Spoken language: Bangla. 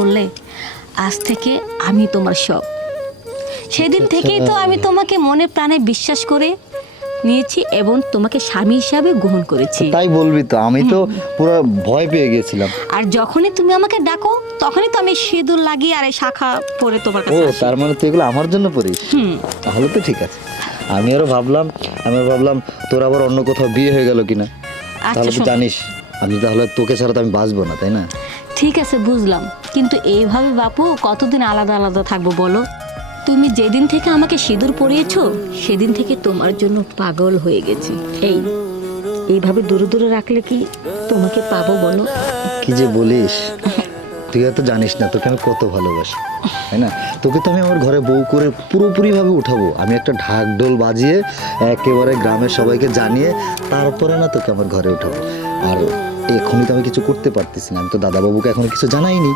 বললে আজ থেকে আমি তোমার সব। সেদিন থেকেই তো আমি তোমাকে মনে প্রাণে বিশ্বাস করে নিয়েছি এবং তোমাকে স্বামী হিসাবে গ্রহণ করেছি। তাই বলবি তো, আমি তো পুরো ভয় পেয়ে গেছিলাম। আর যখনই তুমি আমাকে ডাকো তখনই তো আমি সিঁদুর লাগিয়ে আর এই শাখা পরে তোমার ও কাছে আসি। তার মানে তুই এগুলো আমার জন্য পড়িস? তাহলে তো ঠিক আছে। আমি আরো ভাবলাম তোর আবার অন্য কোথাও বিয়ে হয়ে গেল কিনা। তাহলে তো শোনো। জানিস আমি তাহলে তোকে ছাড়া তো আমি বাঁচবো না, তাই না? ঠিক আছে বুঝলাম, কিন্তু এইভাবে বাপু কতদিন আলাদা আলাদা থাকবো বলো? তুমি যেদিন থেকে আমাকে সিঁদুর পরিয়েছো সেদিন থেকে তোমার জন্য পাগল হয়ে গেছি। এইভাবে দূরে দূরে রাখলে কি তোমাকে পাবো বলো? কি যে বলিস, তুই হয়তো জানিস না তোকে আমি কত ভালোবাসি, তাই না? তোকে তো আমি আমার ঘরে বউ করে পুরোপুরি ভাবে উঠাবো। আমি একটা ঢাক ঢোল বাজিয়ে একেবারে গ্রামের সবাইকে জানিয়ে তারপরে না তোকে আমার ঘরে উঠাবো। আর এখনই তো আমি কিছু করতে পারতেছি না, আমি তো দাদা বাবুকে এখনো কিছু জানাইনি।